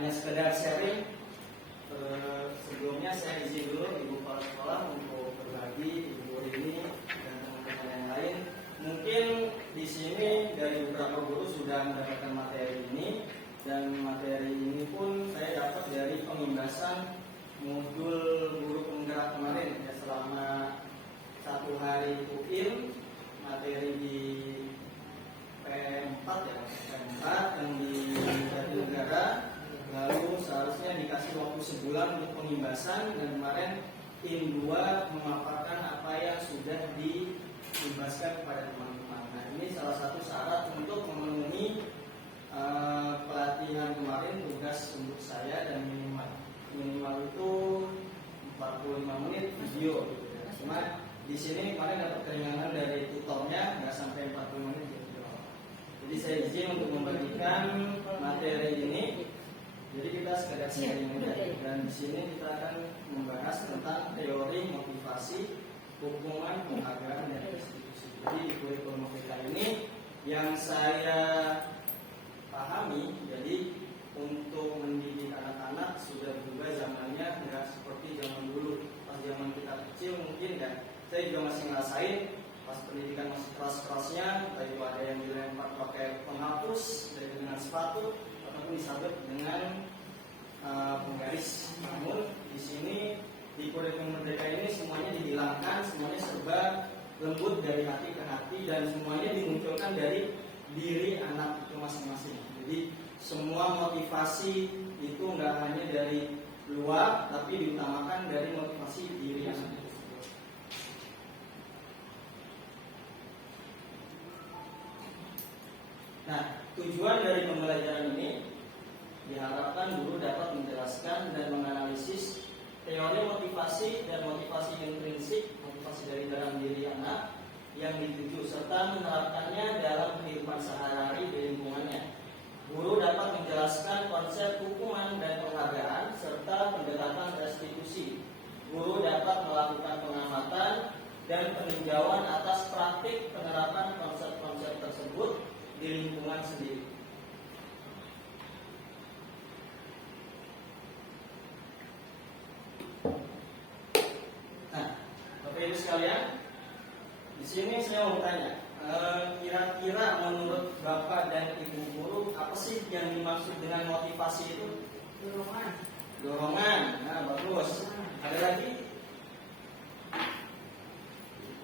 hanya sekedar sharing. Sebelumnya saya izin dulu Ibu Kepala Sekolah untuk berbagi, Ibu Rini dan teman-teman yang lain. Mungkin di sini dari beberapa guru sudah mendapatkan materi ini, dan materi ini pun saya dapat dari pengimbasan modul guru penggerak kemarin ya, selama 1 hari UIN, materi di P4 ya, P4 yang di Jatinegara. Lalu seharusnya dikasih waktu sebulan untuk pengimbasan, dan kemarin tim 2 memaparkan apa yang sudah diimbaskan kepada teman-teman. Nah, ini salah satu syarat untuk memenuhi pelatihan kemarin, tugas untuk saya, dan minimal itu 45 menit video gitu ya. Cuma di sini kemarin dapat keringanan dari tutornya, nggak sampai 40 menit video. Jadi saya izin untuk membagikan materi ini. Jadi kita sekedar sharing aja, dan di sini kita akan membahas tentang teori motivasi, hukuman, penghargaan, dan restitusi. Jadi di kurikulum kita ini yang saya pahami, jadi untuk mendidik anak-anak sudah berubah zamannya, nggak seperti zaman dulu. Pas zaman kita kecil mungkin ya, saya juga masih ngerasain pas pendidikan masih keras-kerasnya, entah itu ada yang dilempar pakai penghapus dengan sepatu ataupun disabet dengan penggaris. Namun di sini di kurikulum merdeka ini semuanya dihilangkan, semuanya serba lembut dari hati ke hati, dan semuanya dimunculkan dari diri anak itu masing-masing. Jadi semua motivasi itu nggak hanya dari luar, tapi diutamakan dari motivasi diri anak itu. Nah, tujuan dari pembelajaran ini diharapkan guru dapat menjelaskan dan menganalisis teori motivasi dan motivasi intrinsik, motivasi dari dalam diri anak yang dituju, serta menerapkannya dalam kehidupan sehari-hari di lingkungannya. Guru dapat menjelaskan konsep hukuman dan penghargaan serta pendekatan restitusi. Guru dapat melakukan pengamatan dan peninjauan atas praktik penerapan konsep-konsep tersebut di lingkungan sendiri. Nah, Bapak Ibu sekalian, di sini saya mau bertanya, kira-kira menurut Bapak dan Ibu guru, apa sih yang dimaksud dengan motivasi itu? Dorongan. Nah, bagus. Ada lagi?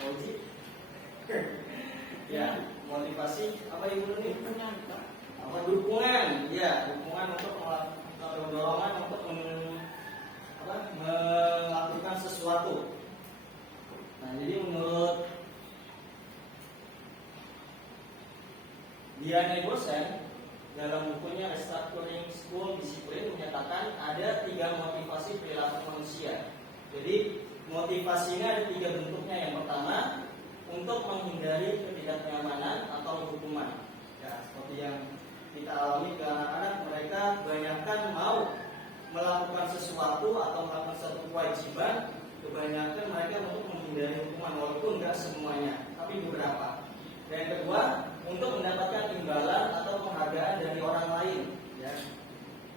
Oji? Ya, motivasi apa Ibu ini? Apa dukungan? Ya, dukungan untuk atau dorongan untuk melakukan sesuatu. Nah, jadi menurut Diana Gosen dalam bukunya Restructuring School Discipline menyatakan ada 3 motivasi perilaku manusia. Jadi motivasinya ada 3 bentuknya. Yang pertama, untuk menghindari ketidaknyamanan atau hukuman. Ya, seperti yang kita alami ke anak-anak, mereka kebanyakan mau melakukan sesuatu atau melakukan satu kewajiban, kebanyakan mereka untuk menghindari hukuman, walaupun nggak semuanya, tapi beberapa. Dan yang kedua, untuk mendapatkan imbalan atau penghargaan dari orang lain. Ya,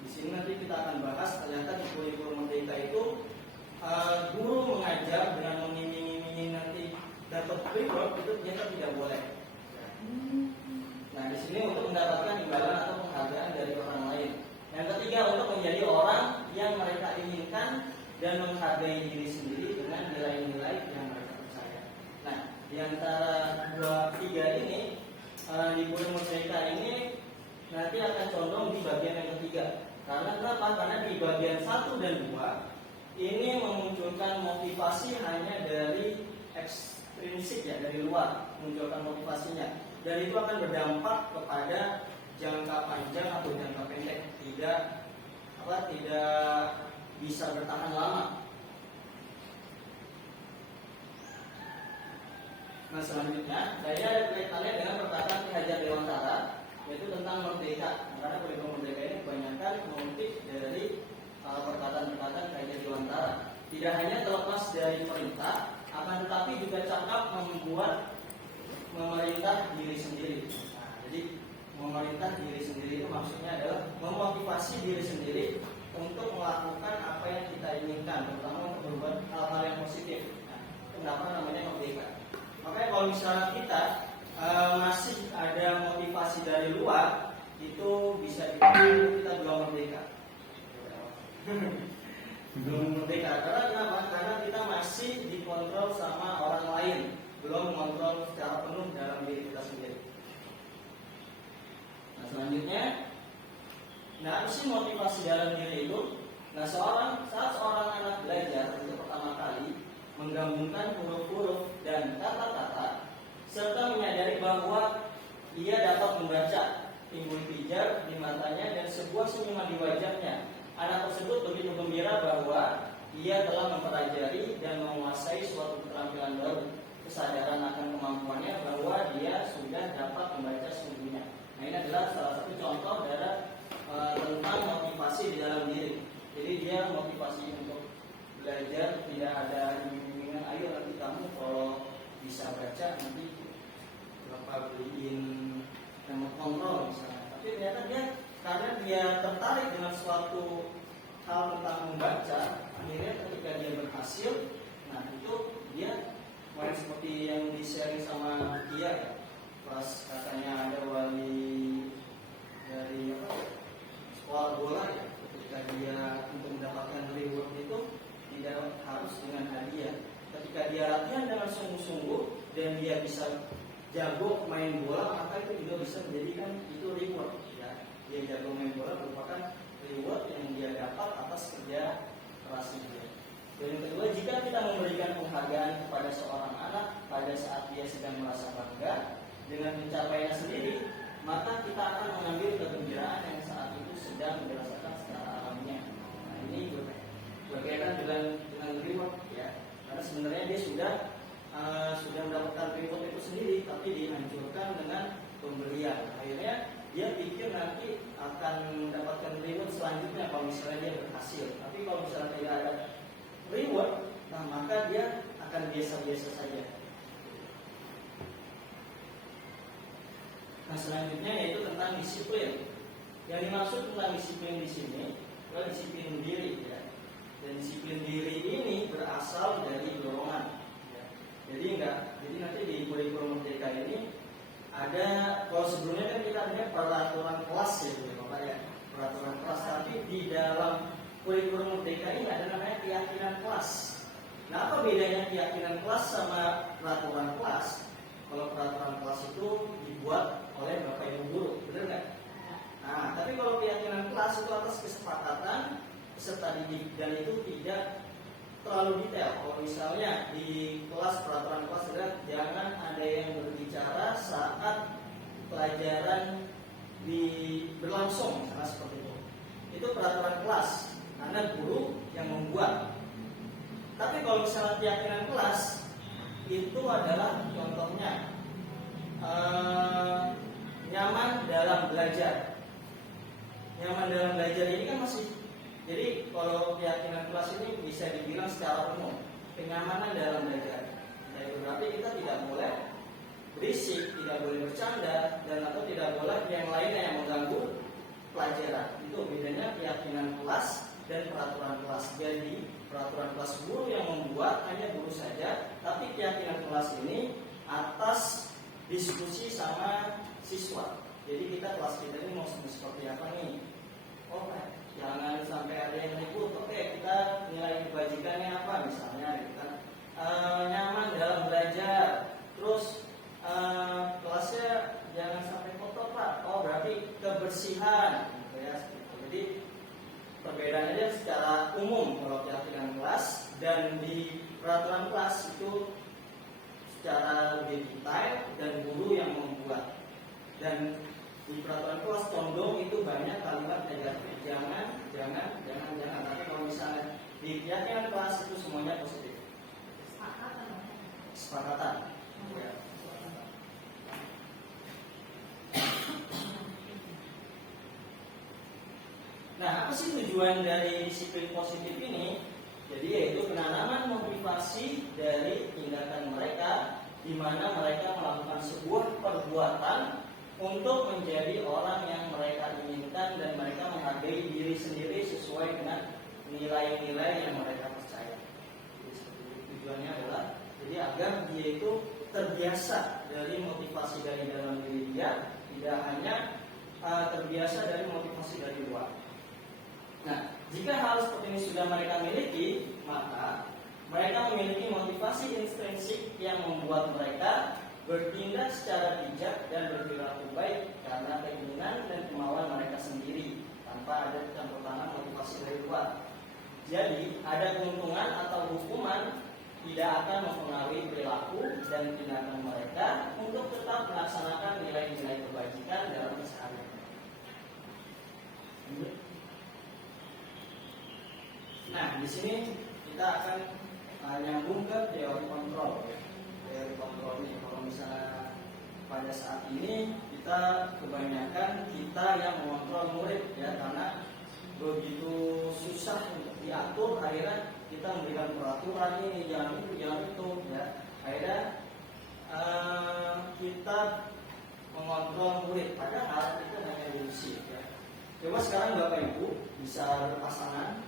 di sini nanti kita akan bahas. Ternyata di kurikulum merdeka itu guru mengajar dengan mengiming-imingi nanti dapat reward, itu ternyata tidak boleh. Ya. Nah, di sini untuk mendapatkan imbalan atau penghargaan dari orang lain. Yang ketiga, untuk menjadi orang yang mereka inginkan dan menghargai diri sendiri dengan nilai-nilai yang mereka percaya. Nah, di antara 2-3 ini, di kurikulum merdeka ini nanti akan condong di bagian yang ketiga. Karena kenapa? Karena di bagian 1 dan 2 ini memunculkan motivasi hanya dari ekstrinsik ya, dari luar memunculkan motivasinya. Dan itu akan berdampak kepada jangka panjang atau jangka pendek, tidak bisa bertahan lama. Nah, selanjutnya saya ada kaitannya dengan perkataan Ki Hajar Dewantara, yaitu tentang merdeka. Karena kurikulum merdeka ini kebanyakan mengutip dari perkataan-perkataan Ki Hajar Dewantara. Tidak hanya terlepas dari perintah, akan tetapi juga cakap membuat memerintah diri sendiri. Nah, jadi memerintah diri sendiri itu maksudnya adalah memotivasi diri sendiri selanjutnya, nah apa sih motivasi dalam diri itu? Nah saat seorang anak belajar untuk pertama kali menggabungkan huruf-huruf dan kata-kata serta menyadari bahwa ia dapat membaca, timbul pijar di matanya dan sebuah senyuman di wajahnya. Anak tersebut begitu gembira bahwa ia telah mempelajari dan menguasai suatu keterampilan baru. Kesadaran akan kemampuannya bahwa dia sudah dapat membaca sesungguhnya. Nah ini adalah salah satu contoh dari tentang motivasi di dalam diri. Jadi dia motivasi untuk belajar, tidak ada bimbingan, ayo nanti kamu kalau bisa baca nanti berapa beliin remote control misalnya. Tapi ternyata dia karena dia tertarik dengan suatu hal tentang membaca, akhirnya ketika dia berhasil, nah itu dia main seperti yang di sharing sama dia, pas katanya ada wali dari sekolah bola ya, ketika dia untuk mendapatkan reward itu tidak harus dengan hadiah. Ketika dia latihan dengan sungguh-sungguh dan dia bisa jago main bola, maka itu juga bisa menjadikan itu reward ya. Dia jago main bola merupakan reward yang dia dapat atas kerja keras dia. Dan yang kedua, jika kita memberikan penghargaan kepada seorang anak pada saat dia sedang merasa bangga dengan pencapaiannya sendiri, maka kita akan mengambil kegembiraan yang saat itu sedang dirasakan secara alamiah. Nah ini berkaitan dengan reward ya, karena sebenarnya dia sudah mendapatkan reward itu sendiri, tapi dihancurkan dengan pemberian. Akhirnya dia pikir nanti akan mendapatkan reward selanjutnya kalau misalnya dia berhasil. Tapi kalau misalnya tidak ada reward, nah maka dia akan biasa-biasa saja. Nah selanjutnya yaitu tentang disiplin. Yang dimaksud tentang disiplin di sini adalah disiplin diri ya. Dan disiplin diri ini berasal dari dorongan. Ya. Jadi nanti di kurikulum merdeka ini ada, kalau sebelumnya kan kita ada peraturan kelas ya Bapak ya, peraturan kelas. Tapi di dalam kurikulum merdeka ini ada namanya keyakinan kelas. Nah apa bedanya keyakinan kelas sama peraturan kelas? Kalau peraturan kelas itu dibuat oleh Bapak Ibu guru, benar nggak? Nah, tapi kalau keyakinan kelas itu atas kesepakatan peserta didik dan itu tidak terlalu detail. Kalau misalnya di kelas peraturan kelas adalah jangan ada yang berbicara saat pelajaran berlangsung, misalnya seperti itu. Itu peraturan kelas, karena guru yang membuat. Tapi kalau misalnya keyakinan kelas itu adalah contohnya nyaman dalam belajar. Nyaman dalam belajar ini kan masih, jadi kalau keyakinan kelas ini bisa dibilang secara umum kenyamanan dalam belajar. Jadi berarti kita tidak boleh berisik, tidak boleh bercanda, dan atau tidak boleh yang lainnya yang mengganggu pelajaran. Itu bedanya keyakinan kelas dan peraturan kelas. Jadi peraturan kelas guru yang membuat, hanya guru saja, tapi keyakinan kelas ini atas diskusi sama siswa. Jadi kita kelas kita ini mau seperti apa nih? Oh, jangan sampai ada yang ribut. Oke, kita nilai kebajikannya apa misalnya gitu kan. Nyaman dalam belajar. Terus kelasnya jangan sampai kotor Pak. Oh, berarti kebersihan gitu ya. Jadi perbedaannya secara umum kalau keyakinan kelas, dan di peraturan kelas itu secara lebih detail dan guru yang membuat. Dan di peraturan kelas condong itu banyak kalimat negatif, jangan. Tapi kalau misalnya di keyakinan kelas itu semuanya positif. Kesepakatan. Ya. Nah, apa sih tujuan dari disiplin positif ini? Jadi yaitu penanaman motivasi dari tindakan mereka, di mana mereka melakukan sebuah perbuatan untuk menjadi orang yang mereka inginkan dan mereka menghargai diri sendiri sesuai dengan nilai-nilai yang mereka percaya. Jadi tujuannya adalah jadi agar dia itu terbiasa dari motivasi dari dalam diri dia, tidak hanya terbiasa dari motivasi dari luar. Nah, jika hal seperti ini sudah mereka miliki, maka mereka memiliki motivasi intrinsik yang membuat mereka bertindak secara bijak dan berperilaku baik karena keinginan dan kemauan mereka sendiri tanpa ada campur tangan motivasi dari luar. Jadi ada keuntungan atau hukuman tidak akan mempengaruhi perilaku dan tindakan mereka untuk tetap melaksanakan nilai-nilai kebajikan dalam keseharian. Nah, di sini kita akan nyambung ke teori kontrol. Teori kontrol ini, kalau misalnya pada saat ini kita kebanyakan kita yang mengontrol murid ya, karena begitu susah untuk diatur, akhirnya kita memberikan peraturan ini, jangan itu ya. Akhirnya kita mengontrol murid, padahal itu hanya ilusi ya. Coba sekarang Bapak Ibu bisa berpasangan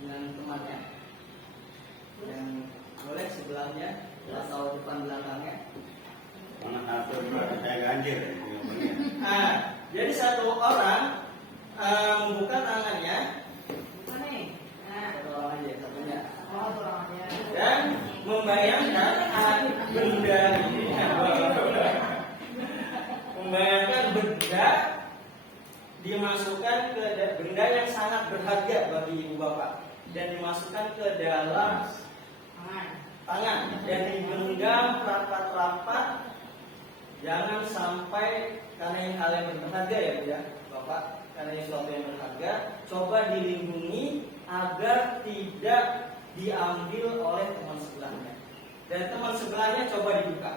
dengan temannya, yang boleh sebelahnya atau depan belakangnya. Mana satu saya ganjil. Nah, jadi satu orang membuka tangannya, satu orang aja satunya, dan membayangkan benda ini, membayangkan benda dimasukkan ke benda yang sangat berharga bagi ibu bapak dan dimasukkan ke dalam tangan dan digenggam rapat-rapat, jangan sampai, karena ini hal yang berharga ya Bu ya Bapak, karena ini sesuatu yang berharga, coba dilindungi agar tidak diambil oleh teman sebelahnya, dan teman sebelahnya coba dibuka.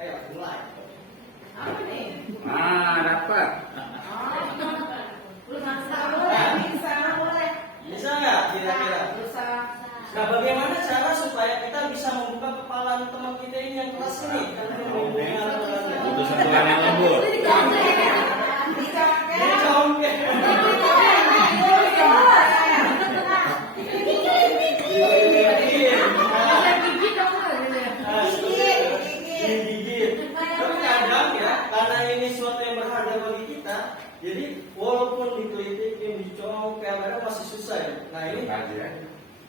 Ayo mulai. Apa nih? Dapat. Bisa nggak kira-kira? Bisa. Nah, bagaimana cara supaya kita bisa membuka kepala teman kita ini yang keras ini? Untuk sentuhan yang lembut. Dicongkel. Digigit. Tapi kadang ya, karena ini sesuatu yang berharga bagi kita, jadi walaupun dikelitikin, dicongkel, kadang masih susah ya. Nah ini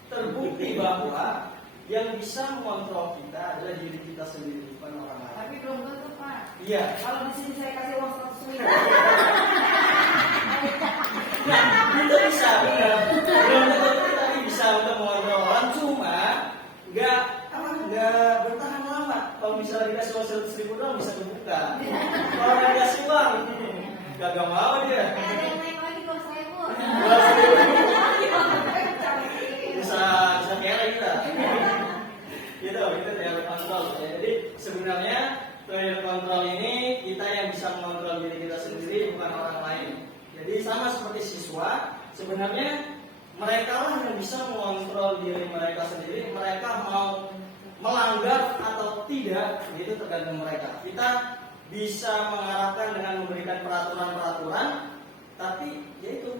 terbukti bahwa yang bisa mengontrol kita adalah diri kita sendiri, bukan orang lain. Tapi belum tentu Pak. Iya. Kalau di sini saya kasih uang 100 ribu. Nah, itu bisa, benar. Belum tentu kita bisa untuk mengontrol orang, cuma nggak bertahan lama. Kalau misalnya dikasih uang 100 ribu doang bisa kebuka. Kalau nggak dikasih uang, nggak mau dia. Ada yang naik lagi kalau saya Bu. Bisa kere kita. Gitu, itu teori kontrol. Jadi sebenarnya teori kontrol ini kita yang bisa mengontrol diri kita sendiri, bukan orang lain. Jadi sama seperti siswa, sebenarnya mereka lah yang bisa mengontrol diri mereka sendiri. Mereka mau melanggar atau tidak, itu tergantung mereka. Kita bisa mengarahkan dengan memberikan peraturan-peraturan, tapi yaitu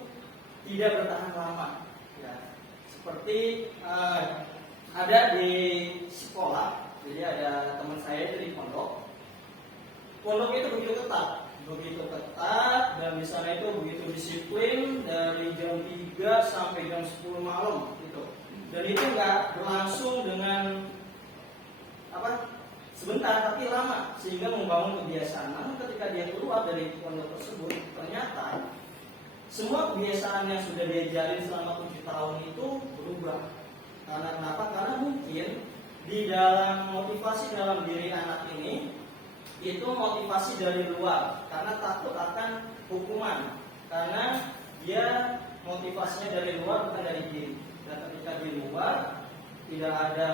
tidak bertahan lama. Ya, seperti ada di sekolah, jadi ada teman saya itu di pondok. Pondok itu begitu ketat, dan di sana itu begitu disiplin dari jam 3 sampai jam 10 malam gitu. Dan itu nggak berlangsung dengan sebentar, tapi lama, sehingga membangun kebiasaan. Namun ketika dia keluar dari pondok tersebut, ternyata semua kebiasaan yang sudah dia jalin selama 7 tahun itu berubah. Karena kenapa? Karena mungkin di dalam motivasi dalam diri anak ini itu motivasi dari luar, karena takut akan hukuman, karena dia motivasinya dari luar bukan dari diri. Dan ketika di luar tidak ada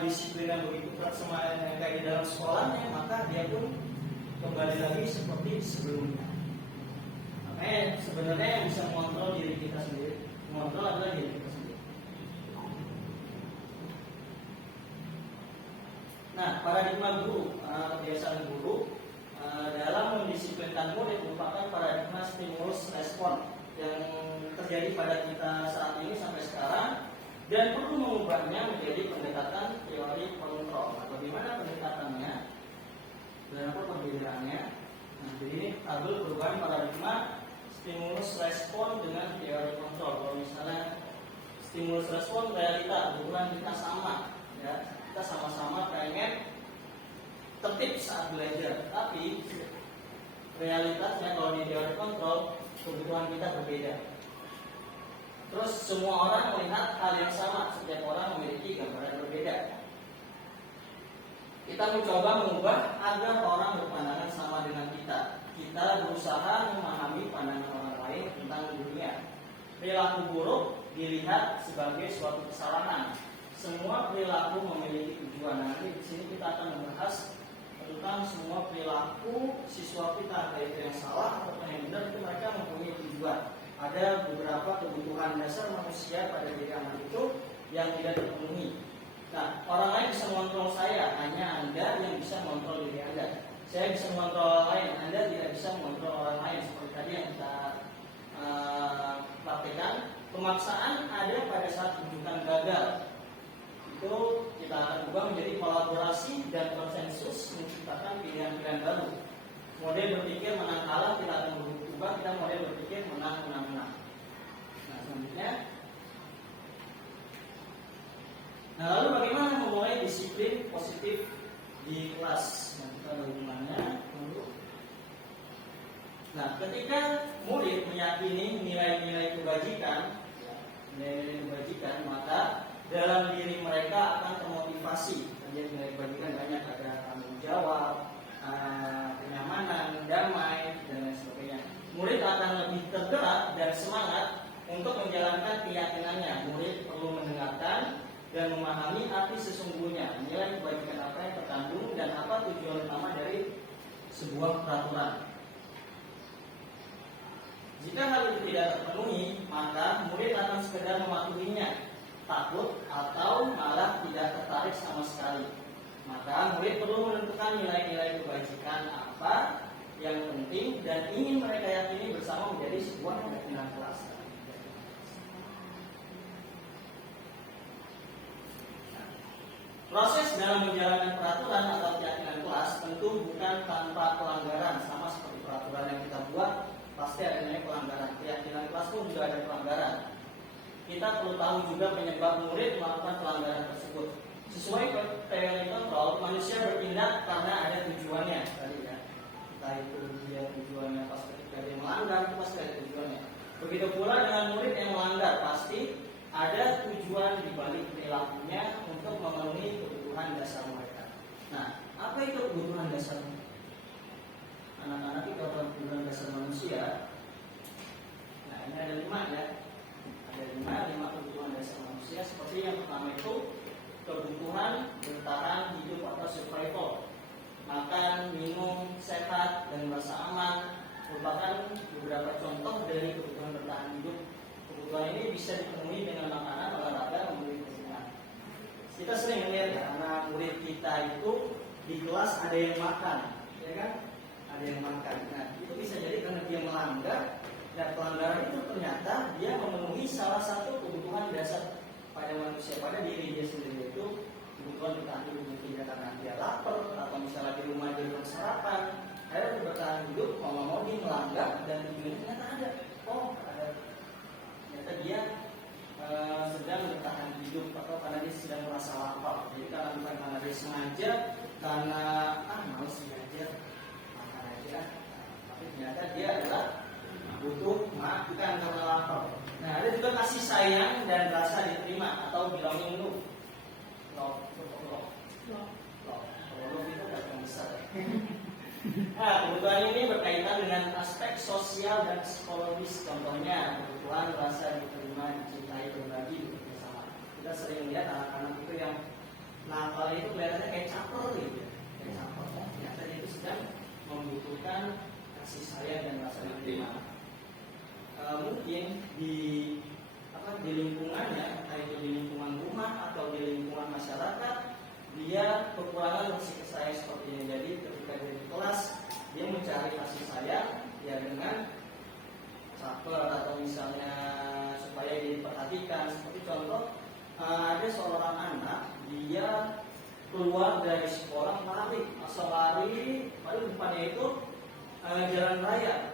disiplin yang begitu ketat sama yang kayak di dalam sekolahnya, maka dia pun kembali lagi seperti sebelumnya. Makanya sebenarnya yang bisa mengontrol diri kita sendiri, mengontrol adalah diri kita sendiri. Nah, paradigma guru, kebiasaan guru dalam mendisiplinkan murid merupakan paradigma stimulus respon yang terjadi pada kita saat ini sampai sekarang, dan perlu mengubahnya menjadi pendekatan teori kontrol. Nah, bagaimana pendekatannya dan apa perbedaannya? Nah, jadi ini tabel perubahan paradigma stimulus respon dengan teori kontrol. Kalau misalnya stimulus respon realita, kebetulan kita sama, ya, kita sama-sama pengen tertib saat belajar, tapi realitasnya kalau di teori kontrol kebutuhan kita berbeda. Terus semua orang melihat hal yang sama, setiap orang memiliki gambaran berbeda. Kita mencoba mengubah agar orang berpandangan sama dengan kita. Kita berusaha memahami pandangan orang lain tentang dunia. Perilaku buruk dilihat sebagai suatu kesalahan. Semua perilaku memiliki tujuan. Nanti di sini kita akan membahas tentang semua perilaku siswa kita, baik yang salah atau yang benar, itu mereka mempunyai tujuan. Ada beberapa kebutuhan dasar manusia pada diri anak itu yang tidak terpenuhi. Nah, orang lain bisa mengontrol saya, hanya Anda yang bisa mengontrol diri Anda. Saya bisa mengontrol orang lain, Anda tidak bisa mengontrol orang lain. Seperti tadi yang kita praktekkan, pemaksaan ada pada saat tuntutan gagal. Itu kita akan ubah menjadi kolaborasi dan konsensus menciptakan pilihan-pilihan baru. Model berpikir menang kalah kita akan berubah, kita model berpikir menang. Nah, selanjutnya. Nah, lalu bagaimana memulai disiplin positif di kelas? Nah, kita ada hubungannya dulu. Nah, ketika murid meyakini nilai-nilai kebajikan, maka dalam diri mereka akan termotivasi. Jadi nilai kebajikan banyak, ada tanggung jawab, kenyamanan, damai, dan lain sebagainya. Murid akan lebih tergerak dan semangat untuk menjalankan keyakinannya. Murid perlu mendengarkan dan memahami arti sesungguhnya, nilai kebajikan apa yang terkandung dan apa tujuan utama dari sebuah peraturan. Jika hal itu tidak terpenuhi, maka murid akan sekedar mematuhinya, takut atau malah tidak tertarik sama sekali. Maka murid perlu menentukan nilai-nilai kebajikan apa yang penting dan ingin mereka yakini bersama menjadi sebuah keyakinan kelas. Proses dalam menjalankan peraturan atau keyakinan kelas tentu bukan tanpa pelanggaran. Sama seperti peraturan yang kita buat, pasti ada nilai pelanggaran. Keyakinan kelas pun juga ada pelanggaran. Kita perlu tahu juga penyebab murid melakukan pelanggaran tersebut. Sesuai teori kontrol, manusia bertindak karena ada tujuannya. Tadi ya, entah itu dia tujuannya pas ketika dia melanggar, itu pasti ada tujuannya. Begitu pula dengan murid yang melanggar, pasti ada tujuan di balik perilakunya untuk memenuhi kebutuhan dasar mereka. Nah, apa itu kebutuhan dasar? Anak-anak itu adalah kebutuhan dasar manusia. Nah, ini ada 5 ya. Ada 5 kebutuhan dasar manusia. Seperti yang pertama itu kebutuhan bertahan hidup atau survival. Makan, minum, sehat, dan merasa aman merupakan beberapa contoh dari kebutuhan bertahan hidup. Kebutuhan ini bisa dipenuhi dengan makanan, olahraga, memberi kesenangan. Kita sering lihat ya, anak murid kita itu di kelas ada yang makan, ya kan? Ada yang makan. Nah, itu bisa jadi karena dia melanggar. Dan pelanggaran itu ternyata dia memenuhi salah satu kebutuhan dasar pada manusia, pada diri dia sendiri, itu kebutuhan bertahan hidup. Mungkin karena dia lapar atau misalnya di rumah dia belum sarapan, akhirnya bertahan hidup, mau dia melanggar dan tujuannya ternyata ada. Oh, ada. Ternyata dia sedang bertahan hidup atau karena dia sedang merasa lapar. Jadi bukan karena dia sengaja, karena males sengaja makan aja, tapi ternyata dia adalah butuh bukan karena lapar. Nah, ada juga kasih sayang dan rasa diterima atau belonging love itu agak besar. Nah, kebutuhan ini berkaitan dengan aspek sosial dan psikologis. Contohnya kebutuhan rasa diterima, dicintai, berbagi, bersama. Kita sering lihat anak-anak itu yang nakal itu kelihatannya kayak caper gitu, kayak caper. Ternyata dia itu sedang membutuhkan kasih sayang dan rasa diterima. Mungkin di lingkungannya, entah itu di lingkungan rumah atau di lingkungan masyarakat, dia kekurangan kasih sayang seperti ini. Jadi ketika dia di kelas, dia mencari kasih sayang ya dengan caper atau misalnya supaya dia diperhatikan. Seperti contoh, ada seorang anak, dia keluar dari sekolah lari, paling depannya itu jalan raya.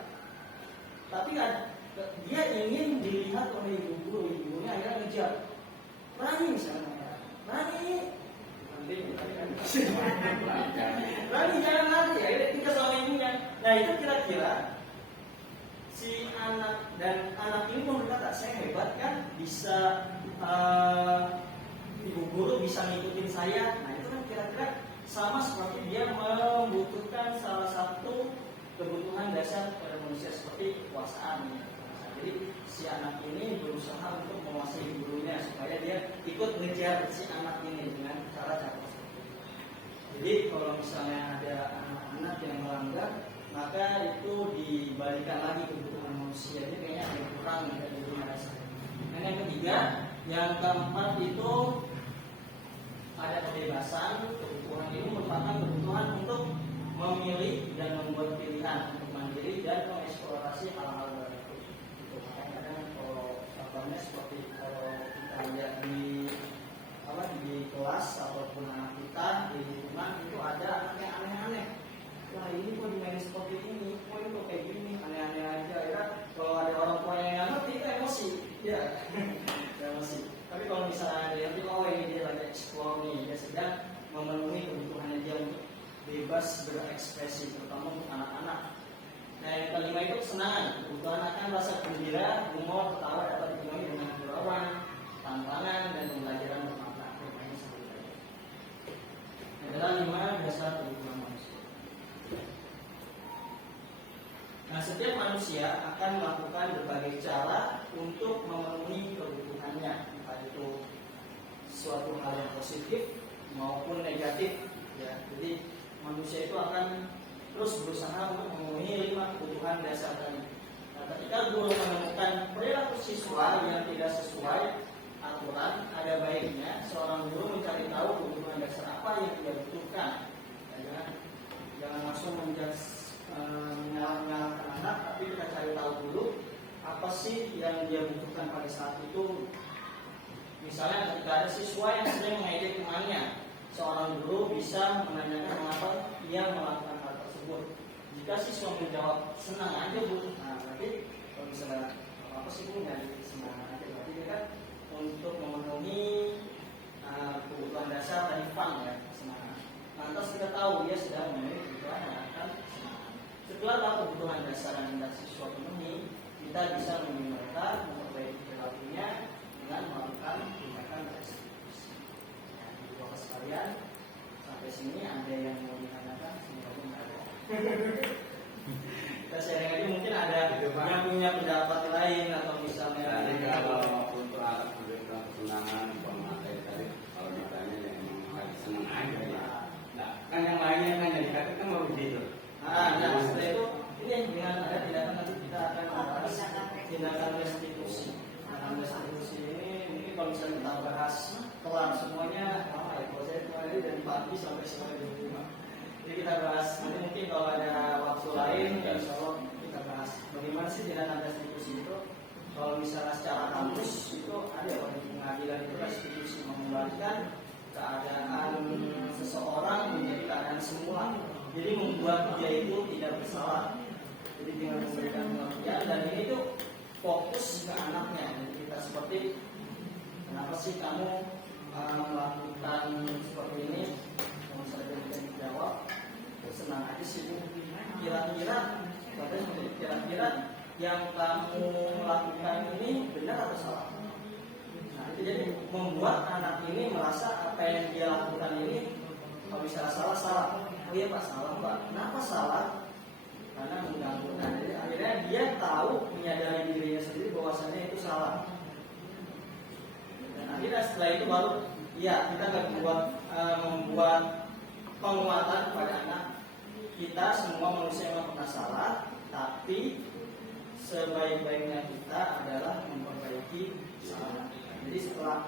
Tapi dia ingin dilihat oleh ibunya akhirnya ngejar. Berani misalnya, berani Lagi jangan lagi ya, kita sama ibunya. Nah itu kira-kira si anak dan anak ini pun berkata, saya hebat kan, bisa ibu guru bisa ngikutin saya. Nah itu kan kira-kira sama seperti dia membutuhkan salah satu kebutuhan dasar pada manusia seperti kekuasaan. Nah, jadi si anak ini berusaha untuk menguasai gurunya supaya dia ikut ngejar si anak ini dengan cara-cara seperti itu. Jadi kalau misalnya ada anak-anak yang melanggar, maka itu dibalikan lagi kebutuhan manusia. Ini kayaknya ada yang kurang dari dunia dasar. Dan yang ketiga, yang keempat itu ada kebebasan. Kebutuhan ini merupakan kebutuhan untuk memilih dan membuat pilihan untuk mandiri dan mengeksplorasi hal-hal baru. Itu makanya kadang kalau contohnya seperti kalau kita lihat di kelas ataupun anak kita di lingkungan itu ada anak yang aneh-aneh. Wah ini kok dimainin seperti ini, kok ini kok kayak gini, aneh-aneh aja. Ya kalau ada orang tua yang nggak ngerti itu emosi, ya emosi. Tapi kalau misalnya dia ngerti, oh ini dia lagi explore nih, dia sedang memenuhi kebutuhannya dia untuk bebas berekspresi, terutama untuk anak-anak. Nah yang kelima itu kesenangan. Kebutuhan akan rasa gembira, humor, ketawa dapat dipenuhi dengan gurauan, tantangan dan pembelajaran bermakna. Adalah 5 dasar kebutuhan manusia. Nah setiap manusia akan melakukan berbagai cara untuk memenuhi kebutuhannya, entah itu suatu hal yang positif maupun negatif. Ya, jadi manusia itu akan terus berusaha untuk memenuhi 5 kebutuhan dasar tadi. Nah, ketika guru menemukan perilaku siswa yang tidak sesuai aturan, ada baiknya seorang guru mencari tahu kebutuhan dasar apa yang dia butuhkan. Ya, jangan langsung menyalahkan anak, tapi kita cari tahu dulu apa sih yang dia butuhkan pada saat itu. Misalnya ketika ada siswa yang sering mengejek temannya, seorang guru bisa menanyakan mengapa ia melakukan hal tersebut. Jika siswa menjawab senang aja bu, nah berarti kalau misalnya apa sih bu, dari senang aja, berarti dia kan untuk memenuhi kebutuhan dasar dari fun ya, kesenangan. Lantas kita tahu dia sedang memenuhi kebutuhan yang akan kesenangan. Setelah tahu kebutuhan dasar yang hendak siswa penuhi, kita bisa membimbing mereka memperbaiki perilakunya dengan melakukan tindakan restitusi. Bapak sekalian, sampai sini ada yang mau ditanyakan? Semoga pun ada. Kita sharing aja, mungkin ada yang punya pendapat lain atau misalnya Jadi kalau untuk alat kesenangan pemateri tadi, kalau ditanya yang memang senang aja ya. Nah, kan yang lainnya kan yang dikatakan mau begitu. nah setelah itu ini dengan ada tindakan nanti kita akan membahas tindakan restitusi. Tindakan restitusi ini mungkin kalau misalnya kita bahas kelar semuanya lama ya. Kalau saya kemarin dari pagi sampai sore jam 5. Jadi kita bahas nanti mungkin kalau ada waktu lain, insya Allah kita bahas bagaimana sih tindakan restitusi itu. Kalau misalnya secara kampus itu ada kalau di pengadilan itu restitusi mengembalikan keadaan seseorang menjadi keadaan semula. Jadi membuat dia itu tidak bersalah. Jadi dengan memberikan pengertian dan ini tuh fokus ke anaknya. Jadi kita seperti kenapa sih kamu melakukan seperti ini? Kalau misalnya kita dijawab, senang aja sih. Kira-kira yang kamu lakukan ini benar atau salah? Nah, itu jadi membuat anak ini merasa apa yang dia lakukan ini kalau misalnya salah. Oh iya pak, salah pak. Kenapa salah? Karena mengganggu. Nah, jadi akhirnya dia tahu, menyadari dirinya sendiri bahwasanya itu salah. Dan akhirnya setelah itu baru, ya kita akan membuat penguatan kepada anak. Kita semua manusia yang pernah salah, tapi sebaik-baiknya kita adalah memperbaiki kesalahan kita. Jadi setelah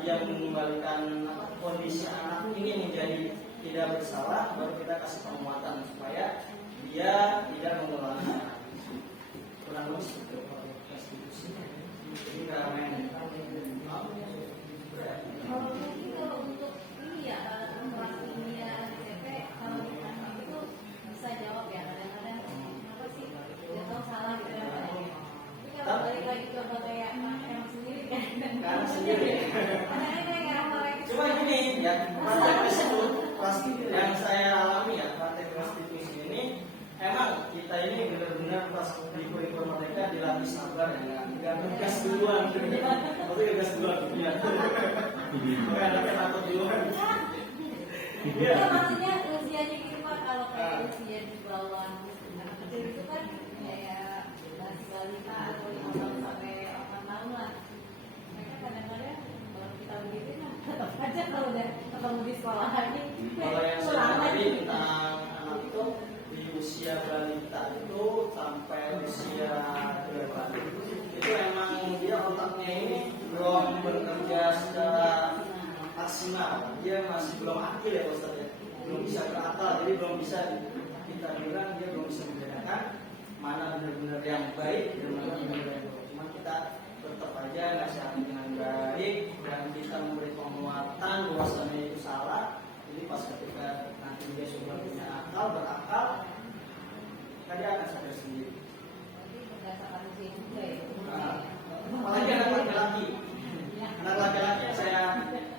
dia mengembalikan kondisi anak ini menjadi tidak bersalah, baru kita kasih penguatan supaya dia tidak mengulangi. Kurang lebih seperti itu restitusi. Jadi nggak main. Kalau mungkin kalau untuk ini ya kelas ilmiah SMP kalau ditanya itu bisa jawab ya kadang-kadang apa sih dia tahu salah gitu ya. Tapi kalau balik lagi ke kayak emang sendiri kan. Karena sendiri. Kadang-kadang kayak orang Cuma gini ya, praktek itu pasti yang saya alami ya, praktek restitusi ini emang kita ini benar-benar pas di kurikulum mereka dilatih sabar ya, nggak ngegas duluan, maksudnya ngegas duluan ya. Kayak anaknya takut duluan. Ya, maksudnya usianya gitu Pak, kalau kayak usia di bawah anak kecil itu kan kayak masih balita atau 5 tahun sampai 8 tahun lah. Mereka kadang-kadang kalau kita begitu kan tetap aja kalau udah ketemu di sekolah lagi. Kalau yang saya tadi tentang anak itu di usia balita itu sampai usia berapa itu emang dia otaknya ini belum bekerja secara maksimal, dia masih belum akil ya Ustaz ya, belum bisa berakal, jadi belum bisa kita bilang dia belum bisa membedakan mana benar-benar yang baik dan mana benar-benar yang buruk. Cuma kita tetap aja nasihati dengan baik dan kita memberi penguatan bahwasanya itu salah. Jadi pas ketika nanti dia sudah punya akal, berakal, kan dia akan sadar sendiri. Jadi berdasarkan usia juga ya. Apalagi anak laki-laki. Anak laki-laki yang saya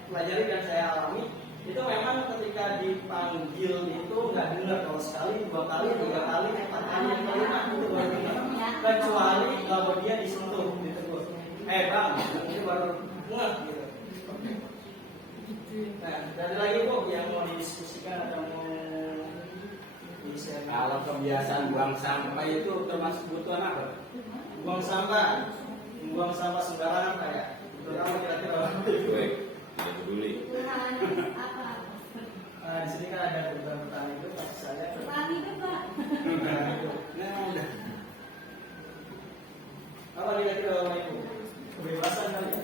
pelajari dan saya alami itu memang ketika dipanggil itu nggak dengar, kalau sekali, 2 kali, 3 kali, 4 kali, yang kelima itu baru dengar. Kecuali kalau dia disentuh, ditegur. Bang, ini baru ngeh gitu. Nah, dari lagi Bu yang mau didiskusikan atau mau di-share? Kalau kebiasaan buang sampah itu termasuk kebutuhan apa? Buang sampah sembarangan kayak. Kamu kira-kira? Baik, tidak peduli. Tuhan apa? Di sini kan ada kebutuhan itu pasti saya. Tuhan itu Pak. Nah, udah. Apa kira-kira Bapak Ibu? Kebebasan kali ya?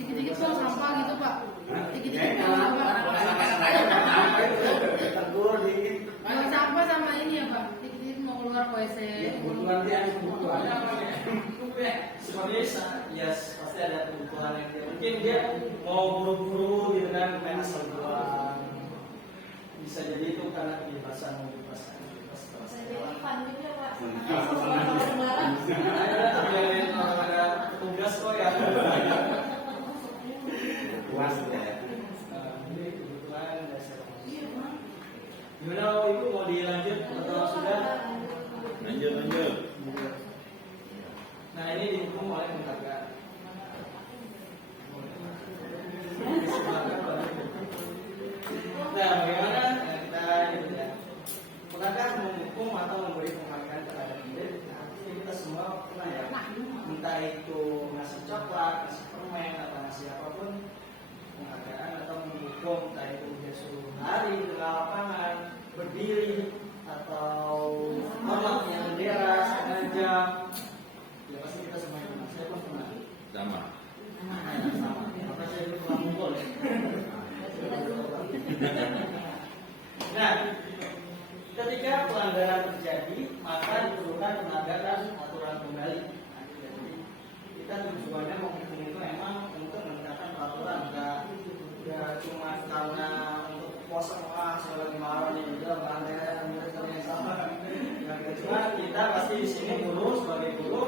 Dikit-dikit buang sampah gitu Pak. Dikit-dikit Kayaknya buang sampah. Tegur dikit. Buang sampah sama ini ya Pak. Dikit-dikit mau keluar ke WC. Kebutuhan dia kebutuhan. Sebenarnya ya pasti ada kebutuhan yang dia mungkin dia mau buru-buru gitu kan, main asal doang. Bisa jadi itu karena kebebasan bebas. Jadi fun juga Pak. Ada tugas kok ya. Puas ya. Ini kebutuhan dasar. Gimana Ibu mau dilanjut atau sudah? Lanjut. Nah ini dihukum oleh penghargaan. Nah bagaimana kita ini ya? Penghargaan menghukum atau memberi penghargaan terhadap murid. Nah, kita semua pernah ya, entah itu ngasih coklat, ngasih permen, atau ngasih apapun penghargaan atau menghukum, entah itu dia suruh lari ke lapangan, berdiri, atau hormatnya bendera setengah jam. Ya pasti kita semua pernah. Saya pun pernah. Sama. Sama. Maka saya dulu pernah mukul ya. Nah, ketika pelanggaran terjadi, maka diperlukan penegakan aturan kembali. Jadi kita tujuannya menghukum itu memang untuk menegakkan peraturan, nggak cuma karena untuk puasa saya lagi marah nih, udah bantai yang sama. Cuma kita pasti di sini guru sebagai guru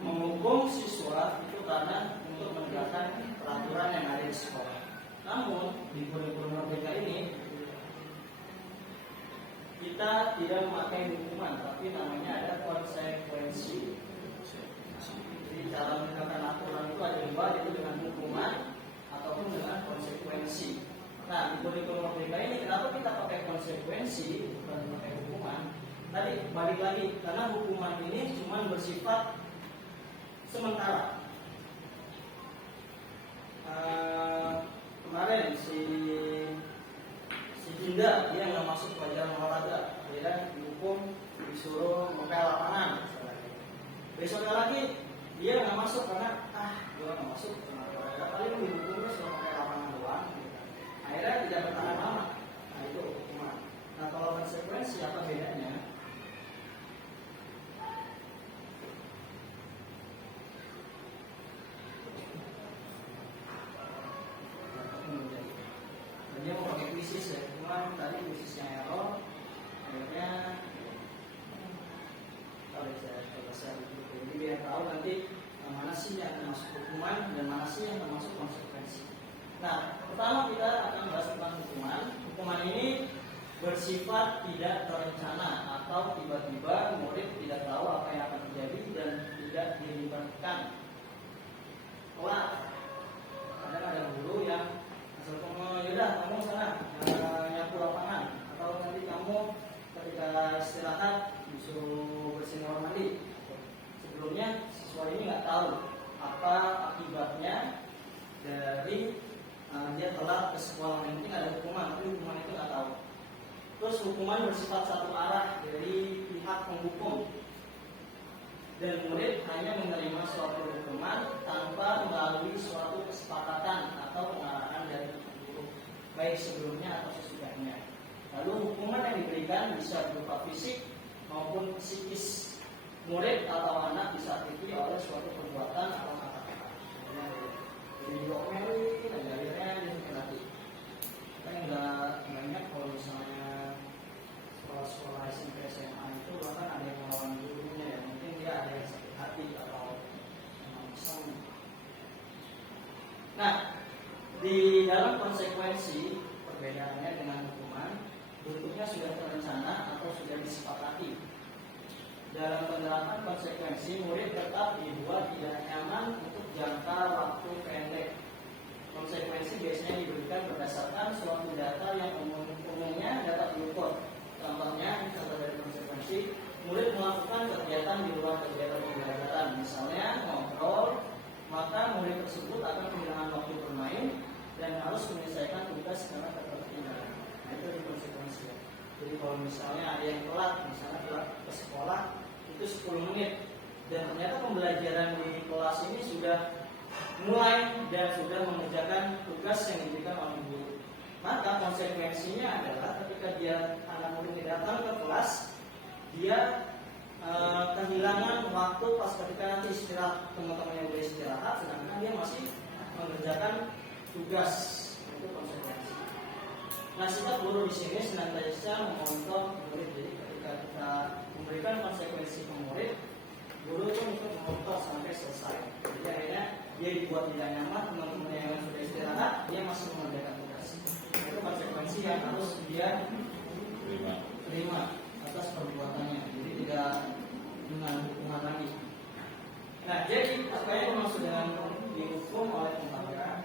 menghukum siswa itu karena untuk menegakkan peraturan yang ada di sekolah. Namun di kurikulum merdeka ini kita tidak memakai hukuman, tapi namanya ada konsekuensi. Jadi cara menegakkan aturan itu ada 2, yaitu dengan hukuman ataupun dengan konsekuensi. Nah, di kurikulum merdeka ini kenapa kita pakai konsekuensi bukan pakai hukuman? Tadi balik lagi karena hukuman ini cuma bersifat sementara. Kemarin si Dinda dia nggak masuk pelajaran olahraga, dia dihukum disuruh ngepel lapangan. Besoknya lagi dia nggak masuk karena dia nggak masuk olahraga, paling dihukumnya suruh ngepel lapangan doang. Akhirnya tidak bertahan lama. Nah itu hukuman. Nah kalau konsekuensi apa bedanya? Dia mau pakai krisis ya, cuma tadi krisisnya error, akhirnya kalau saya jadi biar tahu nanti mana sih yang termasuk hukuman dan mana sih yang termasuk konsekuensi. Nah, pertama kita akan bahas tentang hukuman. Hukuman ini bersifat tidak terencana atau tiba-tiba murid tidak tahu apa yang akan terjadi dan tidak dilibatkan. Wah, kadang ada guru yang asal yaudah kamu sana nyapu lapangan, atau nanti kamu ketika istirahat disuruh bersihin kamar mandi. Sebelumnya siswa ini nggak tahu apa akibatnya dari dia telat ke sekolah. Yang penting ada hukuman, tapi hukuman itu nggak tahu. Terus hukuman bersifat satu arah dari pihak penghukum, dan murid hanya menerima suatu hukuman tanpa melalui suatu kesepakatan atau pengarahan dari guru, baik sebelumnya atau sesudahnya. Lalu hukuman yang diberikan bisa berupa fisik maupun psikis. Murid atau anak disakiti oleh suatu perbuatan atau kata-kata. Jadi diomelin, akhirnya dia sakit hati. Kan nggak banyak kalau misalnya sekolah SMP SMA itu bahkan ada yang melawan gurunya ya, mungkin dia ada yang sakit hati atau memang kesel. Nah, di dalam konsekuensi perbedaannya dengan hukuman, bentuknya sudah terencana atau sudah disepakati. Dalam penerapan konsekuensi, murid tetap dibuat tidak nyaman untuk jangka waktu pendek. Konsekuensi biasanya diberikan berdasarkan suatu data yang umumnya dapat diukur. Contohnya, contoh dari konsekuensi, murid melakukan kegiatan di luar kegiatan pembelajaran, misalnya ngobrol, maka murid tersebut akan kehilangan waktu bermain dan harus menyelesaikan tugas karena ketertinggalan. Nah, itu di konsekuensi. Jadi kalau misalnya ada yang telat, misalnya telat ke sekolah itu 10 menit, dan ternyata pembelajaran di kelas ini sudah mulai dan sudah mengerjakan tugas yang diberikan oleh guru, maka konsekuensinya adalah ketika dia anak murid datang ke kelas, dia kehilangan waktu pas ketika nanti istirahat, teman-temannya udah istirahat, sedangkan dia masih mengerjakan tugas. Itu konsekuensi. Nah, sikap guru di sini senantiasa memonitor murid. Jadi ketika kita memberikan konsekuensi ke murid, guru itu untuk memonitor sampai selesai. Jadi akhirnya dia dibuat tidak nyaman, teman-teman yang sudah istirahat, dia masih mengerjakan tugas. Itu konsekuensi yang harus dia terima atas perbuatannya. Jadi tidak dengan hukuman lagi. Nah, jadi apa yang dimaksud dengan dihukum oleh penghargaan?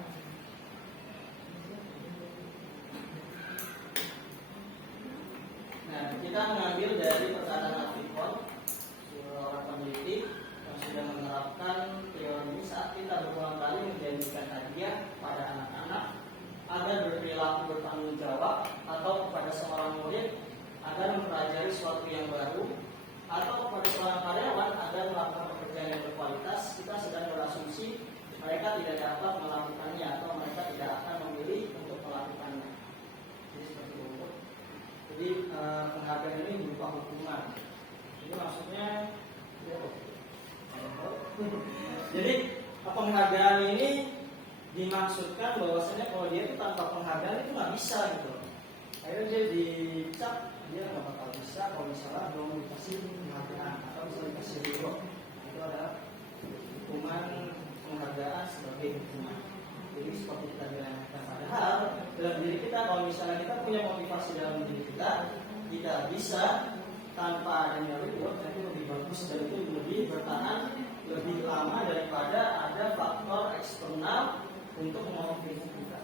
Nah, kita mengambil dari perkataan Afikon, seorang peneliti yang sudah menerapkan teori ini. Saat kita berulang kali menjanjikan hadiah pada anak-anak agar berperilaku bertanggung jawab, atau kepada seorang murid agar mempelajari sesuatu yang baru, atau kepada seorang karyawan agar melakukan pekerjaan yang berkualitas, kita sedang berasumsi mereka tidak dapat melakukannya atau mereka tidak akan memilih untuk melakukannya. Jadi seperti itu. Jadi penghargaan ini berupa hukuman. Jadi maksudnya jadi penghargaan ini dimaksudkan bahwasanya kalau dia itu tanpa penghargaan itu nggak bisa gitu. Akhirnya dia dicap, dia nggak bakal bisa kalau misalnya belum dikasih penghargaan atau misalnya dikasih reward. Itu adalah hukuman penghargaan sebagai hukuman. Jadi seperti kita bilang, padahal dalam diri kita, kalau misalnya kita punya motivasi dalam diri kita, tidak bisa tanpa adanya reward, itu lebih bagus dan itu lebih bertahan lebih lama daripada ada faktor eksternal untuk memotivasi kita.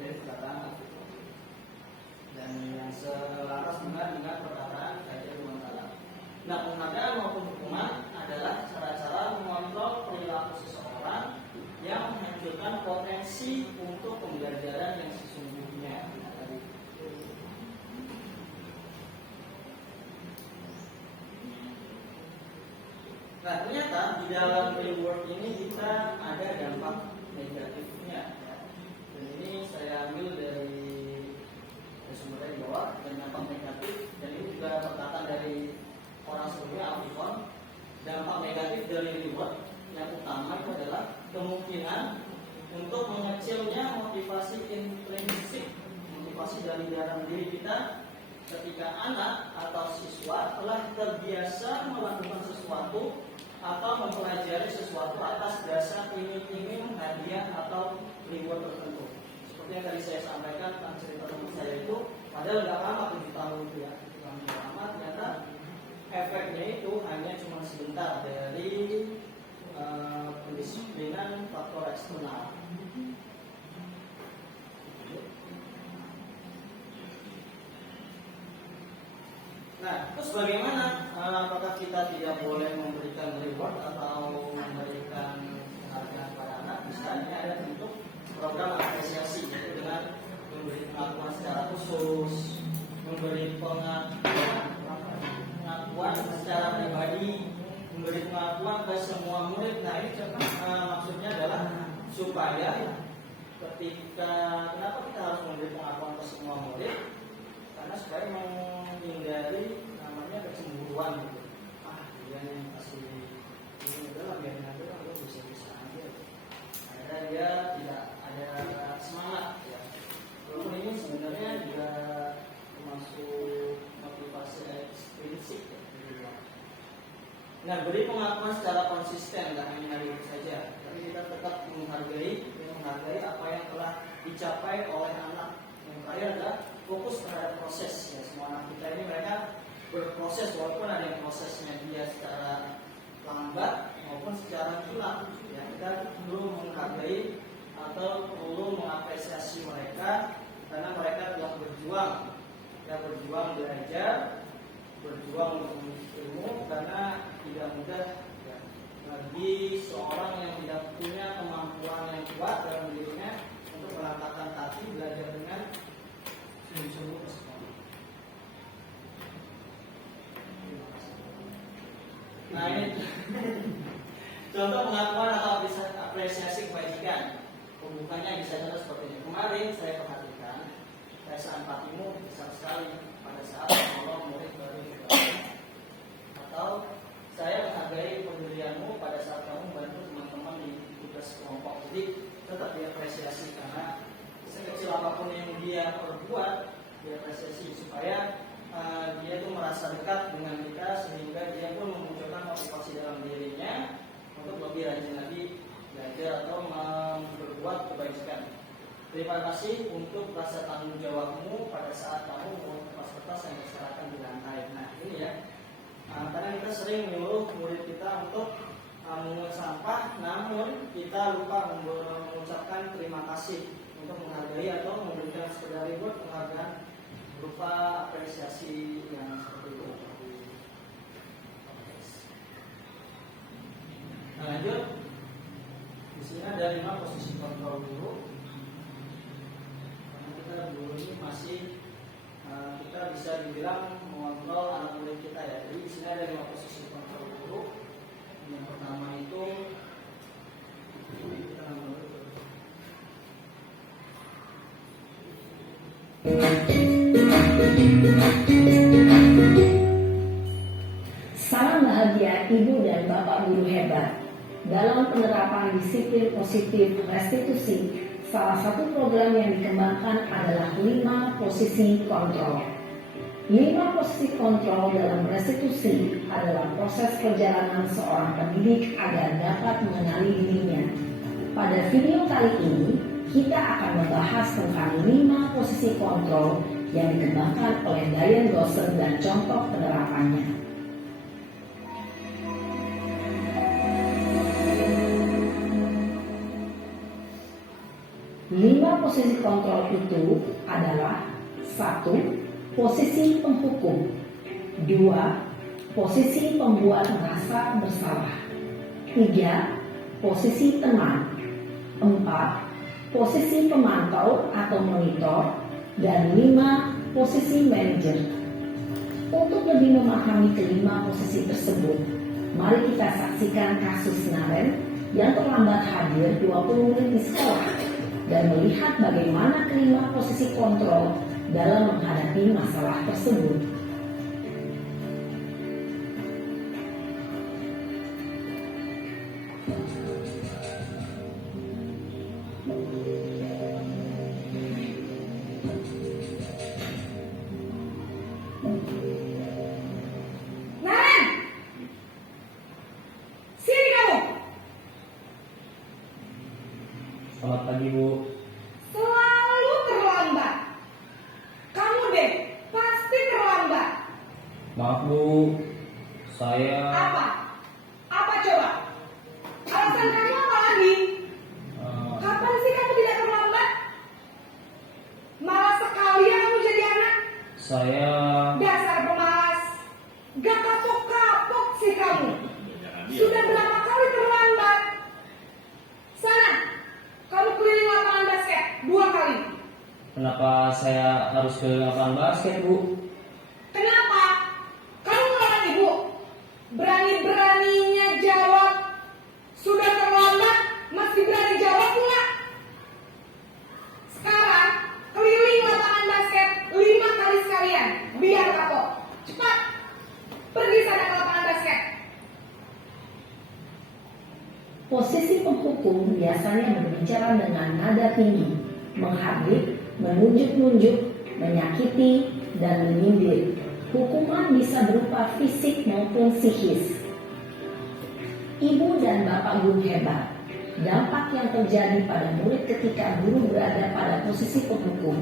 Dari perkataan dan yang selaras benar dengan perkataan Khairul Muntala. Nah, penghargaan maupun hukuman adalah cara-cara mengontrol perilaku seseorang yang menghancurkan potensi untuk pembelajaran yang sesungguhnya. Nah, ternyata di dalam reward ini kita ada dampak negatifnya, ya. Dan ini saya ambil dari sumbernya di bawah, dan dampak negatif, dan ini juga perkataan dari orang sebelumnya, Afikon. Dampak negatif dari reward yang utama itu adalah kemungkinan untuk mengecilnya motivasi intrinsik, motivasi dari dalam diri kita ketika anak atau siswa telah terbiasa melakukan sesuatu atau mempelajari sesuatu atas dasar iming-iming hadiah atau reward tertentu. Seperti yang tadi saya sampaikan tentang cerita teman saya itu, padahal nggak lama 7 tahun itu ya, nggak lama, ternyata efeknya itu hanya cuma sebentar dari pendisiplinan faktor eksternal. Nah, terus bagaimana? Apakah kita tidak boleh memberikan reward atau memberikan penghargaan pada anak? Misalnya ada bentuk program apresiasi, yaitu dengan memberi pengakuan secara khusus, memberi pengakuan secara pribadi, memberi pengakuan ke semua murid. Nah, ini maksudnya adalah supaya ketika kenapa kita harus memberi pengakuan ke semua murid? Karena supaya menghindari namanya kecemburuan gitu. Dia yang kasih ini adalah biarin aja lah, lo bisa-bisa aja. Akhirnya dia tidak ada semangat ya. Walaupun ini sebenarnya juga termasuk motivasi ekstrinsik ya. Nah, beri pengakuan secara konsisten, tidak hanya hari itu saja, tapi kita tetap menghargai apa yang telah dicapai oleh anak. Yang terakhir adalah fokus terhadap proses ya. Semua anak kita ini mereka berproses, walaupun ada yang prosesnya dia secara lambat maupun secara kilat ya. Kita perlu menghargai atau perlu mengapresiasi mereka karena mereka telah berjuang belajar, berjuang untuk ilmu, karena tidak mudah ya, bagi seorang yang tidak punya kemampuan yang kuat dalam dirinya untuk melangkahkan kaki belajar dengan sungguh-sungguh ke sekolah. Nah, ini contoh pengakuan atau apresiasi kebajikan. Pembukanya bisa jelas seperti ini. Kemarin saya perhatikan rasa empatimu besar sekali pada saat menolong murid baru juga. Atau saya menghargai pedulianmu pada saat kamu membantu teman-teman di tugas kelompok. Jadi tetap diapresiasi karena sekecil apapun yang dia perbuat diapresiasi supaya dia tuh merasa dekat dengan kita, sehingga dia pun memunculkan motivasi dalam dirinya untuk lebih rajin lagi belajar atau berbuat kebajikan. Terima kasih untuk rasa tanggung jawabmu pada saat kamu mengurus kertas-kertas yang berserakan di lantai. Nah, ini ya, karena kita sering menyuruh murid kita untuk mengungut sampah, namun kita lupa mengucapkan terima kasih untuk menghargai atau memberikan sekedar reward penghargaan berupa apresiasi yang seperti itu. Nah, lanjut. Di sini ada 5 posisi kontrol guru. Karena kita guru ini masih kita bisa dibilang mengontrol anak murid kita ya. Jadi di sini ada 5 posisi kontrol guru. Yang pertama itu kita Salam bahagia Ibu dan Bapak guru hebat. Dalam penerapan disiplin positif restitusi, salah satu program yang dikembangkan adalah 5 posisi kontrol. 5 posisi kontrol dalam restitusi adalah proses perjalanan seorang pendidik agar dapat mengenali dirinya. Pada video kali ini, kita akan membahas tentang 5 posisi kontrol yang dikembangkan oleh Diane Dawson dan contoh penerapannya. 5 posisi kontrol itu adalah 1. Posisi penghukum. 2. Posisi pembuat merasa bersalah. 3. Posisi teman. 4. Posisi pemantau atau monitor. Dan 5. Posisi manajer. Untuk lebih memahami kelima posisi tersebut, mari kita saksikan kasus Naren yang terlambat hadir 20 menit di sekolah dan melihat bagaimana kelima posisi kontrol dalam menghadapi masalah tersebut. Naren, sini kamu. Selamat pagi, Bu. Selalu terlambat. Kamu deh, pasti terlambat. Maaf, Bu. Saya Apa? Apa coba? Alasan kamu apa lagi? eh, Kapan sih kamu tidak terlambat? Malas sekali ya kamu jadi anak. saya Dasar pemalas. Gak kapok-kapok sih kamu. Sudah berapa kali terlambat? Sana, kamu keliling lapangan basket 2 kali. Kenapa saya harus ke lapangan basket, Bu? Kenapa? Kamu ngelawan ibu? Berani-beraninya jawab. Sudah terlambat, masih berani jawab pula. Sekarang, keliling lapangan basket 5 kali sekalian. Biar kapok. Cepat. Pergi sana ke lapangan basket. Posisi penghukum biasanya berbicara dengan nada tinggi, menghardik, menunjuk-nunjuk, menyakiti, dan menyindir. Hukuman bisa berupa fisik maupun psikis. Ibu dan bapak guru hebat. Dampak yang terjadi pada murid ketika guru berada pada posisi penghukum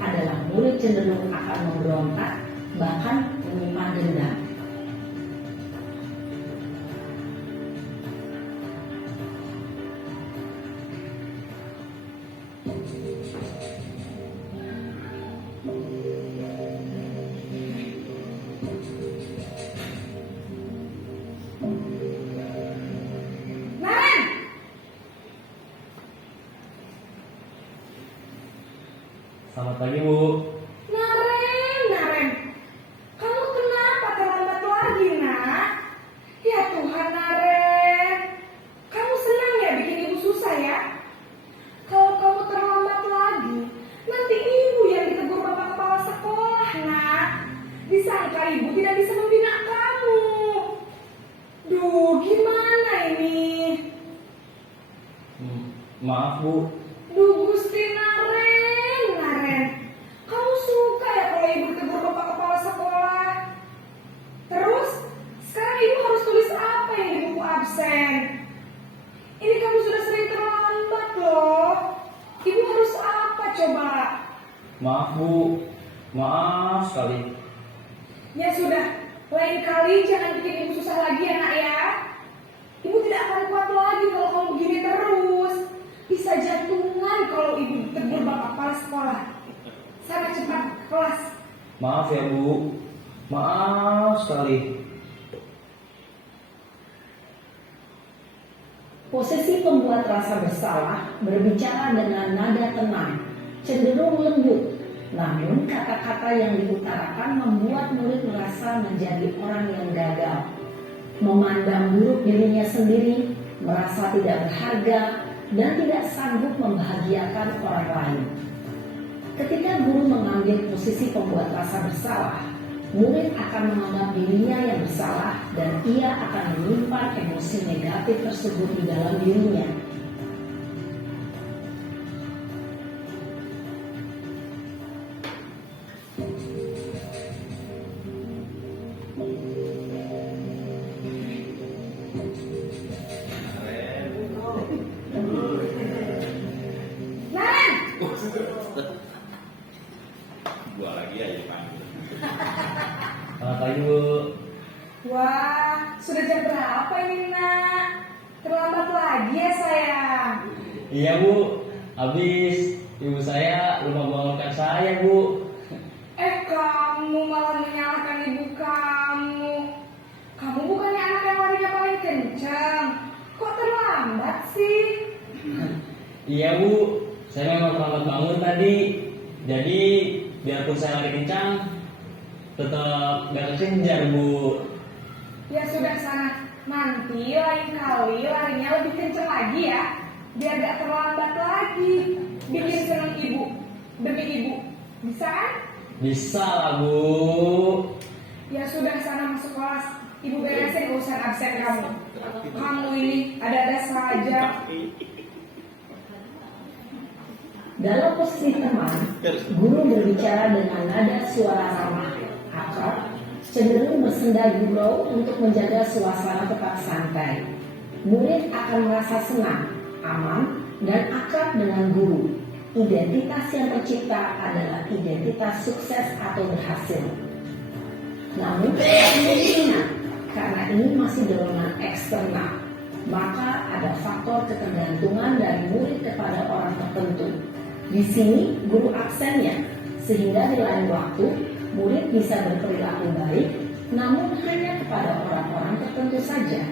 adalah murid cenderung akan memberontak, bahkan menyimpan dendam. Naren! Selamat pagi, Bu. Naren. Kamu kenapa terlambat lagi, nak? Ya Tuhan, Naren. Kamu senang ya bikin ibu susah ya? Kalau kamu terlambat lagi, nanti ibu yang ditegur bapak kepala sekolah, nak. Disangka ibu tidak bisa membina kamu. Duh, gimana ini? Maaf, Bu. Duh, Gusti Naren. Kamu suka ya kalau ibu ditegur bapak kepala sekolah? Terus, sekarang ibu harus tulis apa yang di buku absen? Ini kamu sudah sering terlambat loh. Ibu harus apa coba? Maaf, Bu. Maaf sekali. Ya sudah, lain kali jangan bikin ibu susah lagi ya nak ya. Ibu tidak akan kuat lagi kalau kamu begini terus. Bisa jantungan kalau ibu ditegur bapak kepala sekolah. Sana cepat ke kelas. Maaf ya, Bu. Maaf sekali. Posisi pembuat rasa bersalah berbicara dengan nada tenang, cenderung lembut. Namun kata-kata yang diutarakan membuat murid merasa menjadi orang yang gagal, memandang buruk dirinya sendiri, merasa tidak berharga, dan tidak sanggup membahagiakan orang lain. Ketika guru mengambil posisi pembuat rasa bersalah, murid akan menganggap dirinya yang bersalah dan ia akan menyimpan emosi negatif tersebut di dalam dirinya. Naren! Gua lagi aja panggil. Selamat pagi, Bu. Wah, sudah jam berapa ini nak? Terlambat lagi ya sayang. Iya, Bu. Habis ibu saya lupa bangunkan saya, Bu. Kamu malah menyalahkan ibu kamu. Kamu bukannya anak yang larinya paling kencang. Kok terlambat sih? Iya, Bu. Saya memang terlambat bangun tadi. Jadi biarpun saya lari kencang, tetap gak kekejar, Bu. Ya sudah sana. Nanti lain kali larinya lebih kencang lagi ya. Biar gak terlambat lagi. Bikin seneng ibu. Demi ibu. Bisa kan? Bisa lah, Bu. Ya sudah sana masuk kelas. Ibu beresin urusan absen kamu. Kamu ini ada-ada saja. Dalam posisi teman, guru berbicara dengan nada suara ramah, akrab, cenderung bersenda gurau untuk menjaga suasana tetap santai. Murid akan merasa senang, aman, dan akrab dengan guru. Identitas yang tercipta adalah identitas sukses atau berhasil. Namun, kemungkinan karena ini masih dorongan eksternal, maka ada faktor ketergantungan dari murid kepada orang tertentu. Di sini guru aksennya, sehingga di lain waktu murid bisa berperilaku baik, namun hanya kepada orang-orang tertentu saja.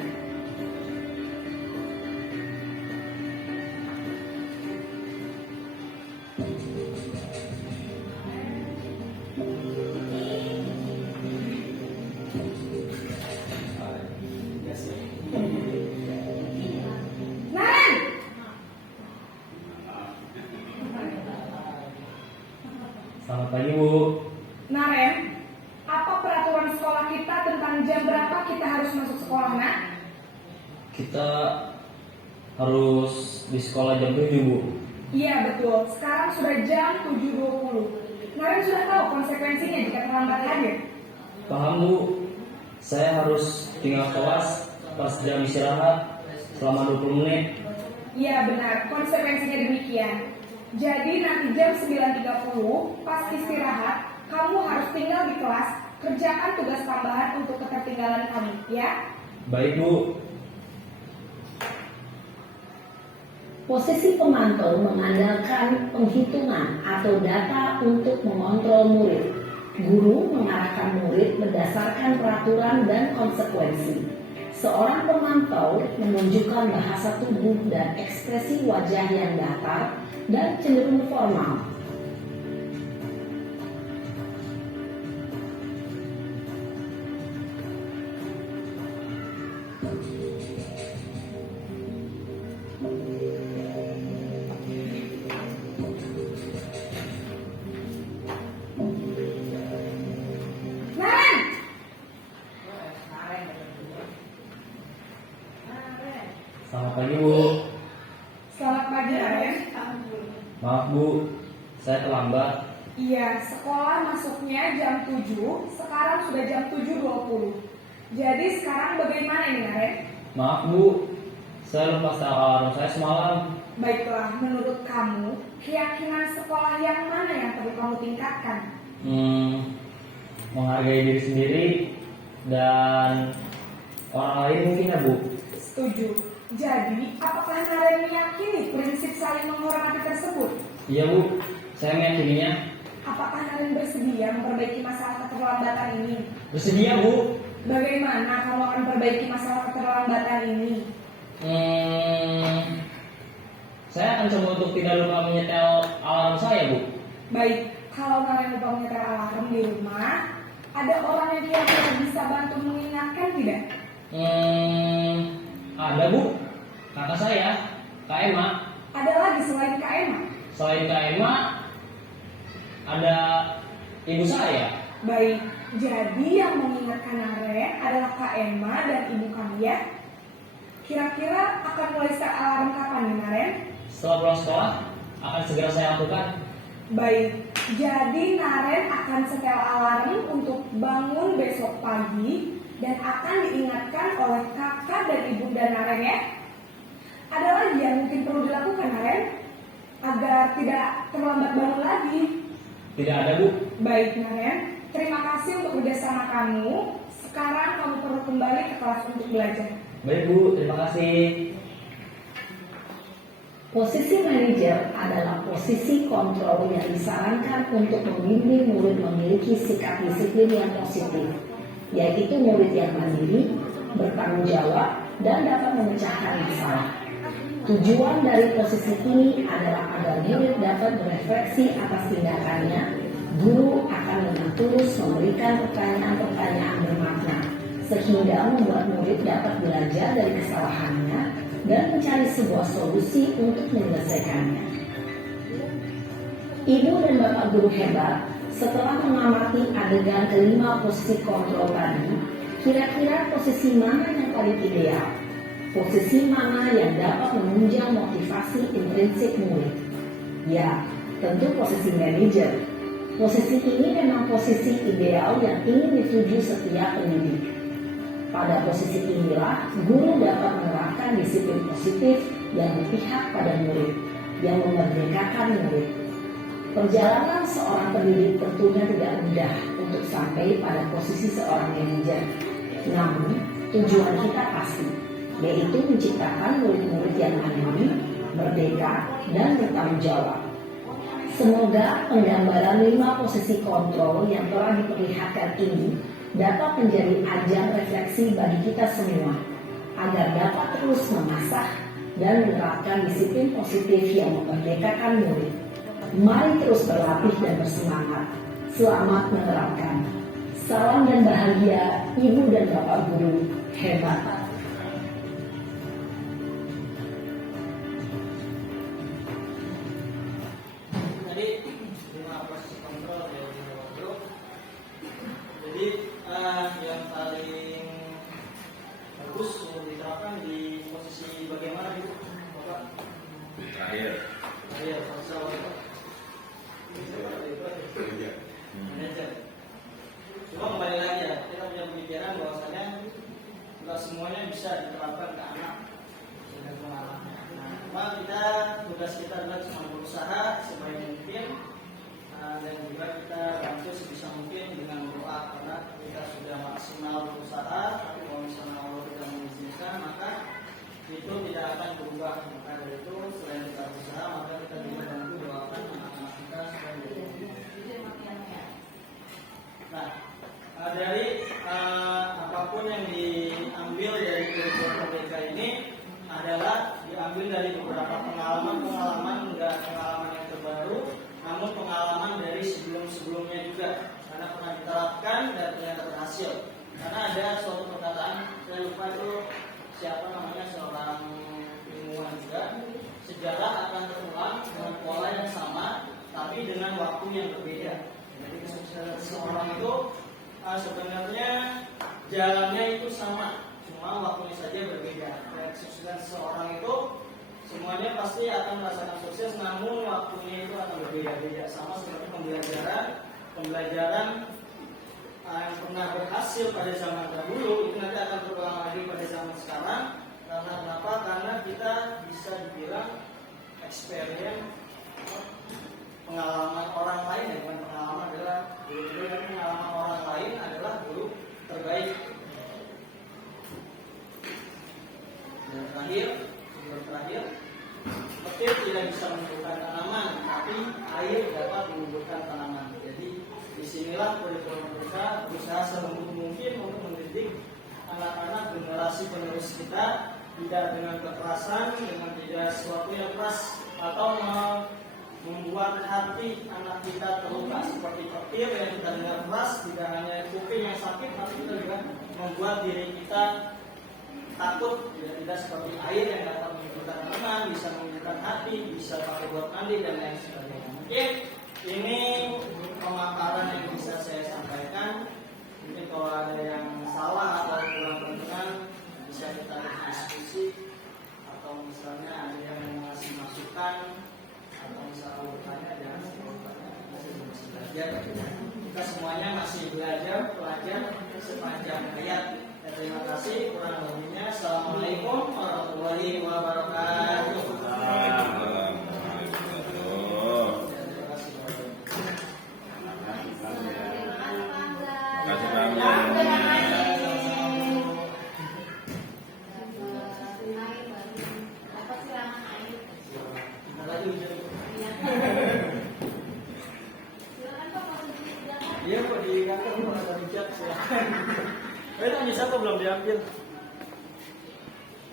Naren, Selamat pagi Bu. Naren, apa peraturan sekolah kita tentang jam berapa kita harus masuk sekolah, nak? Kita harus di sekolah jam 7 Bu. Iya betul, sekarang sudah jam 7.20. Naren sudah tahu konsekuensinya jika terlambat hadir. Paham Bu, saya harus tinggal kelas pas jam istirahat selama 20 menit. Iya benar, konsekuensinya demikian. Jadi nanti jam 9.30 pas istirahat, kamu harus tinggal di kelas, kerjakan tugas tambahan untuk ketertinggalan kamu, ya? Baik Bu. Posisi pemantau mengandalkan penghitungan atau data untuk mengontrol murid. Guru mengarahkan murid berdasarkan peraturan dan konsekuensi. Seorang pemantau menunjukkan bahasa tubuh dan ekspresi wajah yang datar dan cenderung formal. Naren! Selamat pagi Bu. Selamat pagi, Naren. Maaf Bu, saya terlambat. Iya, sekolah masuknya jam 7, sekarang sudah jam 7.20. Jadi sekarang bagaimana ini, Naren? Maaf Bu, saya lupa setel alarm saya semalam. Baiklah, menurut kamu, keyakinan sekolah yang mana yang perlu kamu tingkatkan? Menghargai diri sendiri dan orang lain mungkin ya Bu. Setuju. Jadi, apakah Naren meyakini prinsip saling menghormati tersebut? Iya Bu, saya meyakininya. Apakah Naren bersedia memperbaiki masalah keterlambatan ini? Bersedia Bu. Bagaimana kamu akan perbaiki masalah keterlambatan ini? Saya akan coba untuk tidak lupa menyetel alarm saya Bu. Baik, kalau Naren lupa menyetel alarm di rumah, ada orang yang kira-kira bisa bantu mengingatkan tidak? Ada Bu, kakak saya, Kak Emma. Ada lagi selain Kak Emma? Selain Kak Emma, ada ibu saya. Baik, jadi yang mengingatkan Naren adalah Kak Emma dan ibu kamu ya? Kira-kira akan mulai set alarm kapan nih Naren? Setelah pulang sekolah, akan segera saya lakukan. Baik, jadi Naren akan setel alarm untuk bangun besok pagi dan akan diingatkan oleh kakak dan ibunda Naren ya. Ada lagi yang mungkin perlu dilakukan Naren agar tidak terlambat bangun lagi. Tidak ada Bu. Baik Naren, terima kasih untuk kerjasama kamu. Sekarang kamu perlu kembali ke kelas untuk belajar. Baik Bu, terima kasih. Posisi manajer adalah posisi kontrol yang disarankan untuk membimbing murid memiliki sikap disiplin yang positif, yaitu murid yang mandiri, bertanggung jawab, dan dapat memecahkan masalah. Tujuan dari posisi ini adalah agar murid dapat berefleksi atas tindakannya. Guru akan dengan tulus memberikan pertanyaan-pertanyaan bermakna, sehingga membuat murid dapat belajar dari kesalahannya dan mencari sebuah solusi untuk menyelesaikannya. Ibu dan bapak guru hebat, setelah mengamati adegan kelima posisi kontrol tadi, kira-kira posisi mana yang paling ideal? Posisi mana yang dapat menunjang motivasi intrinsik murid? Ya, tentu posisi manajer. Posisi ini memang posisi ideal yang ingin dituju setiap pendidik. Pada posisi inilah guru dapat menerapkan disiplin positif yang berpihak pada murid, yang memerdekakan murid. Perjalanan seorang pendidik tentunya tidak mudah untuk sampai pada posisi seorang manajer. Namun, tujuan kita pasti, yaitu menciptakan murid-murid yang mandiri, merdeka, dan bertanggung jawab. Semoga penggambaran 5 posisi kontrol yang telah diperlihatkan ini dapat menjadi ajang refleksi bagi kita semua, agar dapat terus mengasah dan menerapkan disiplin positif yang memerdekakan murid. Mari terus berlatih dan bersemangat. Selamat menerapkan. Salam dan bahagia, Ibu dan Bapak Guru hebat. Tadi 5 posisi kontrol dari Bapak Guru. Jadi yang paling bagus untuk diterapkan di posisi bagaimana itu, Bapak? Terakhir. Iya, posisi awal itu. Manajer. Cuma kembali lagi ya, kita punya pemikiran bahwasanya nggak semuanya bisa diterapkan ke anak dengan pengalaman. Nah, cuma tugas kita adalah cuma berusaha sebaik mungkin, dan juga kita bantu sebisa mungkin dengan doa, karena kita sudah maksimal berusaha, tapi kalau misalnya Allah tidak mengizinkan, maka itu tidak akan berubah. Maka dari itu selain kita berusaha, maka kita juga bantu doakan anak-anak kita supaya menjadi. Nah, dari apapun yang diambil dari kurikulum merdeka ini adalah diambil dari beberapa pengalaman, enggak pengalaman yang terbaru, namun pengalaman dari sebelum-sebelumnya juga, karena pernah diterapkan dan ternyata berhasil. Karena ada suatu perkataan, saya lupa itu siapa namanya, seorang ilmuwan juga, sejarah akan terulang dengan pola yang sama, tapi dengan waktu yang berbeda. Jadi kesuksesan seorang itu sebenarnya jalannya itu sama, cuma waktunya saja berbeda. Dan kesuksesan seorang itu semuanya pasti akan merasakan sukses, namun waktunya itu akan berbeda-beda. Sama seperti pembelajaran yang pernah berhasil pada zaman dahulu itu nanti akan terulang lagi pada zaman sekarang. Karena kenapa? Karena kita bisa dibilang experience pengalaman orang lain, ya, bukan pengalaman adalah guru, tapi pengalaman orang lain adalah guru terbaik. Dan terakhir, petir tidak bisa menumbuhkan tanaman, tapi air dapat menumbuhkan tanaman. Jadi disinilah kurikulum kita berusaha selembut mungkin untuk mendidik anak-anak generasi penerus kita, tidak dengan kekerasan, dengan tidak sesuatu yang keras atau membuat hati anak kita terluka seperti petir yang kita dengar keras. Tidak hanya kuping yang sakit, tapi kita juga membuat diri kita takut. Tidak seperti air yang dapat menghidupkan tanaman, bisa menghidupkan hati, bisa pakai buat mandi dan lain sebagainya. Mungkin ini pemaparan yang bisa saya sampaikan. Mungkin kalau ada yang salah atau kurang berkenan, bisa kita diskusi, atau misalnya ada yang mengasih masukan, atau misalnya bertanya, jangan bertanya, masih belajar. Kita semuanya masih belajar sepanjang hayat. Terima kasih, kurang lebihnya. Assalamualaikum warahmatullahi wabarakatuh. Iya, Pak, di kantor ada bijak, silakan. Itu bisa kok belum diambil.